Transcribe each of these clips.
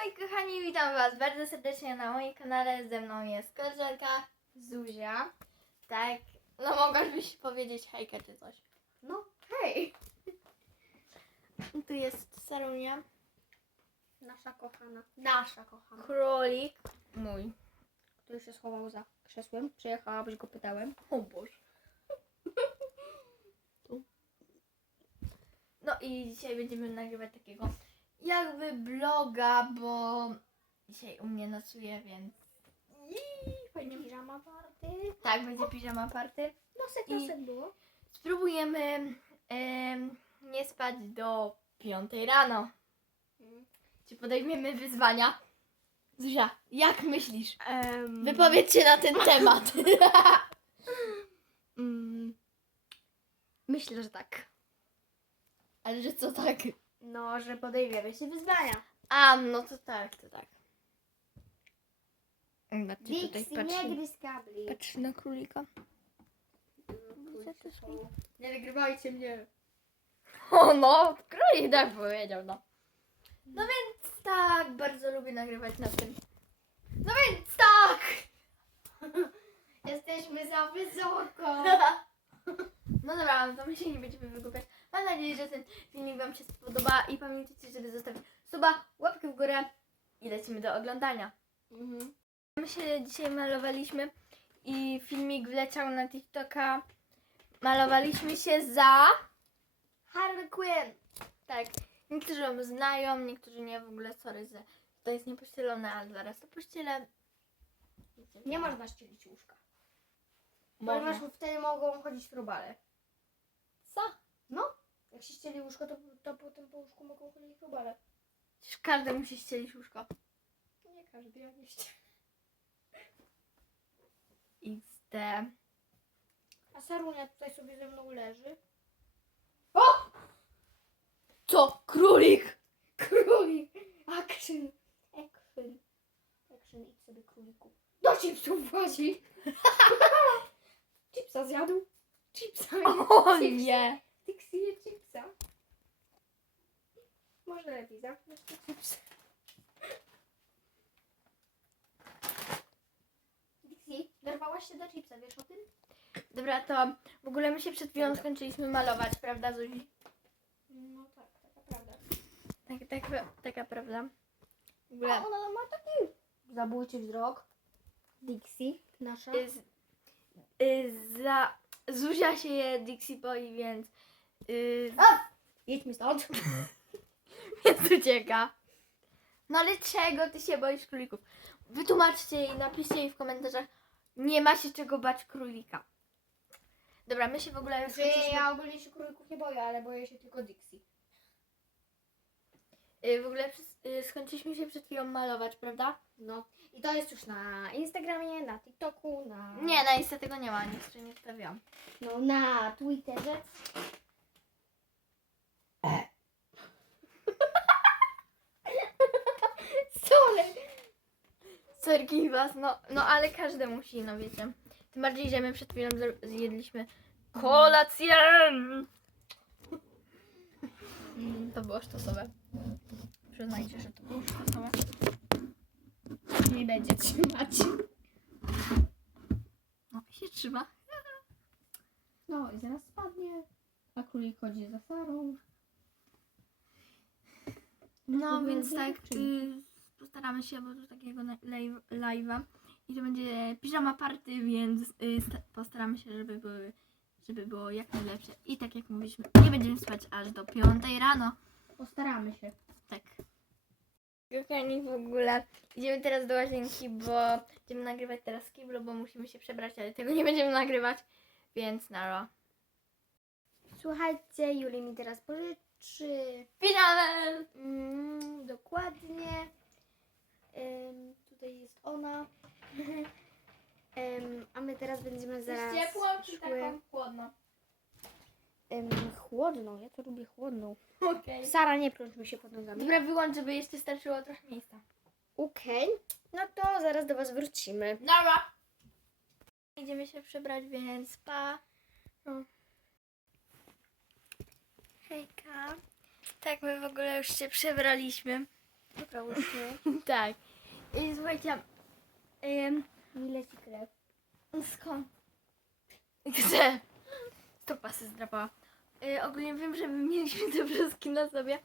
moi kochani, witam was bardzo serdecznie na moim kanale. Ze mną jest koleżanka Zuzia. Tak, no mogłabyś powiedzieć hejka czy coś. No, hej! Tu jest Sarunia, Nasza kochana. Nasza kochana. królik, mój. Który się schował za krzesłem. Przyjechałabyś go pytałem. O Boże. No i dzisiaj będziemy nagrywać takiego jakby bloga, bo dzisiaj u mnie nocuje, więc Fajnie piżama party. tak, będzie piżama party. Nosek, I- nosek było. Spróbujemy em, nie spać do 5 rano. Mm. Czy podejmiemy wyzwania? Zuzia, jak myślisz? Um, Wypowiedz się na ten temat. mm, myślę, że tak. Ale że co tak? No, że podejmiemy się wyzwania. A, no to tak, to tak. Zobaczcie, tutaj Dixie, patrzy, nie gryz kabli. patrzy na królika. Nie nagrywajcie mnie. O no, królik tak powiedział, no. No więc tak, bardzo lubię nagrywać na tym. No więc tak! Jesteśmy za wysoko. No dobra, no to my się nie będziemy wygłupiać. Mam nadzieję, że ten filmik Wam się spodoba i pamiętajcie, żeby zostawić suba, łapkę w górę i lecimy do oglądania. Mhm. My się dzisiaj malowaliśmy i filmik wleciał na TikToka. Malowaliśmy się za... Harley Quinn. Tak, niektórzy ją znają, niektórzy nie. W ogóle sorry, że to jest niepościelone, ale zaraz to pościelę. Nie można ścielić łóżka. Można. Ponieważ wtedy mogą chodzić robale. Co? Jak się ścieli łóżko, to, to potem po łóżku mogą chodzić robale. Przecież każdy musi ścielić łóżko. Nie każdy, ja nie ścielę. XD. A Sarunia tutaj sobie ze mną leży. Co? Królik! Królik! Action! Action! Action, idź sobie króliku. Do chipsów włazi! Chipsa zjadł? Chipsa O Chipsa. nie! Dixie je chipsa. Może lepiej zamknąć te chipsy. Dixie, dorwałaś się do chipsa, wiesz o tym? Dobra, to w ogóle my się przed chwilą skończyliśmy malować, prawda Zuzi? No tak, taka prawda. Tak, tak, taka prawda. W A ogóle ona ma taki zabójczy wzrok. Dixie, nasza. y, z, y, za... Zuzia się je Dixie boi, więc... Y, Jedźmy stąd. więc ucieka. No ale czego ty się boisz królików? Wytłumaczcie jej, napiszcie jej w komentarzach. Nie ma się czego bać królika. Dobra, my się w ogóle już Że ja ogólnie się królików nie boję, ale boję się tylko Dixie. Y, w ogóle przez- y, skończyliśmy się przed chwilą malować, prawda? No. I to jest już na Instagramie, na TikToku, na... Nie, na Insta tego nie ma, jeszcze nie wstawiłam. No, na Twitterze. Sorry. Sorki was, no, no ale każdy musi, no wiecie. Tym bardziej, że my przed chwilą zro- zjedliśmy kolację. Mm, To było sztosowe. Przyznajcie, że to było sztosowe. Nie będzie trzymać. No się trzyma. No i zaraz spadnie. A królik chodzi za Sarą. No więc tak, y, postaramy się, bo to takiego live- live'a i to będzie piżama party, więc y, sta- postaramy się, żeby były, żeby było jak najlepsze. I tak jak mówiliśmy, nie będziemy spać aż do 5 rano. Postaramy się. Tak. Kochani, w ogóle idziemy teraz do łazienki, bo będziemy nagrywać teraz w kiblu, bo musimy się przebrać, ale tego nie będziemy nagrywać, więc nara. Słuchajcie, Juli mi teraz pożyczy. Finale! Mm, dokładnie. Ym, tutaj jest ona. Teraz będziemy zaraz ciepłą czy szły. taką chłodną? Ym, chłodną, ja to lubię chłodną. Okej. Sara, nie plącz mi się pod nogami. Dobra, wyłącz, żeby jeszcze starczyło trochę miejsca. Okej, no to zaraz do Was wrócimy. Dobra! Idziemy się przebrać, więc pa! No. Hejka. Tak, my w ogóle już się przebraliśmy. Poprawisz tak. I słuchajcie, ym, Ile ci krew? Skąd? Gdzie? Stopa się zdrapała. Y, ogólnie wiem, że my mieliśmy te brzoski na sobie,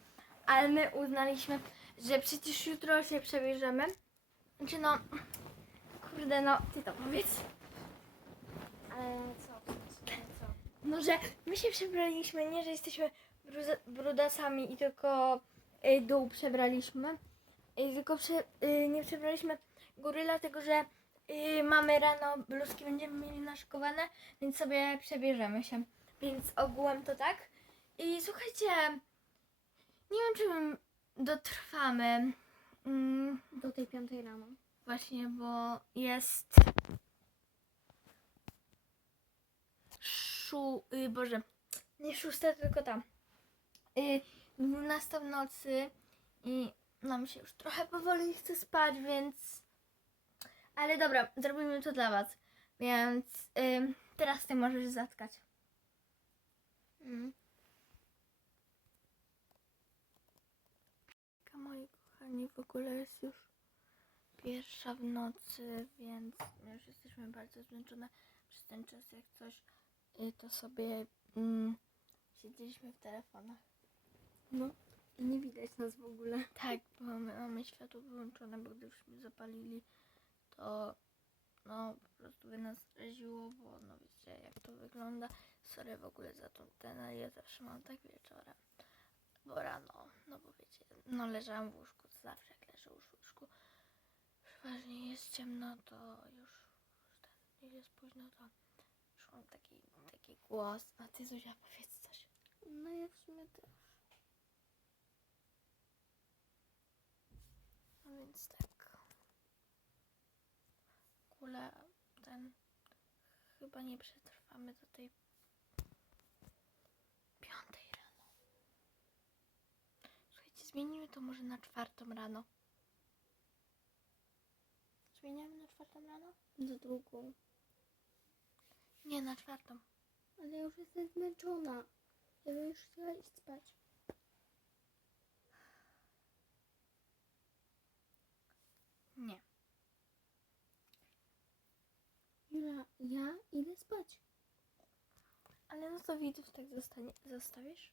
ale my uznaliśmy, że przecież jutro się przebierzemy. Znaczy no, kurde no, ty to powiedz. Ale co? co? No, że my się przebraliśmy, nie, że jesteśmy brudasami i tylko y, dół przebraliśmy, y, tylko prze, y, nie przebraliśmy góry, dlatego że y, mamy rano bluzki, będziemy mieli naszykowane, więc sobie przebierzemy się. Więc ogółem to tak. I słuchajcie, nie wiem, czy my dotrwamy. Mm, Do tej piątej rano. Właśnie, bo jest. Szu. Y, Boże. Nie szósta, tylko tam. Y, 12 w nocy i nam się już trochę powoli chce spać, więc. Ale dobra, zrobimy to dla Was. Więc y, teraz Ty możesz zatkać. Mm. Moi kochani, w ogóle jest już pierwsza w nocy, więc my już jesteśmy bardzo zmęczone. Przez ten czas jak coś, y, to sobie mm, siedzieliśmy w telefonach. No. I nie widać nas w ogóle. Tak, bo my mamy światło wyłączone, bo gdybyśmy zapalili, to no po prostu by nas zraziło, bo no wiecie jak to wygląda. Sorry w ogóle za tą ten, ale ja zawsze mam tak wieczorem. Bo rano, no bo wiecie, no leżałam w łóżku, zawsze jak leżę w łóżku, przeważnie jest ciemno, to już, już ten, jak jest późno, to już mam taki, taki głos. A ty Zuzia powiedz coś. No ja w sumie też. No więc tak. W ogóle ten chyba nie przetrwamy do tej piątej rano. Słuchajcie, zmienimy to może na czwartą rano. Zmieniamy na czwartą rano? Za drugą. Nie, na czwartą. Ale ja już jestem zmęczona. Ja bym już chciała iść spać. Nie. Jula, ja idę spać. Ale no to widzów tak zostanie, zostawisz?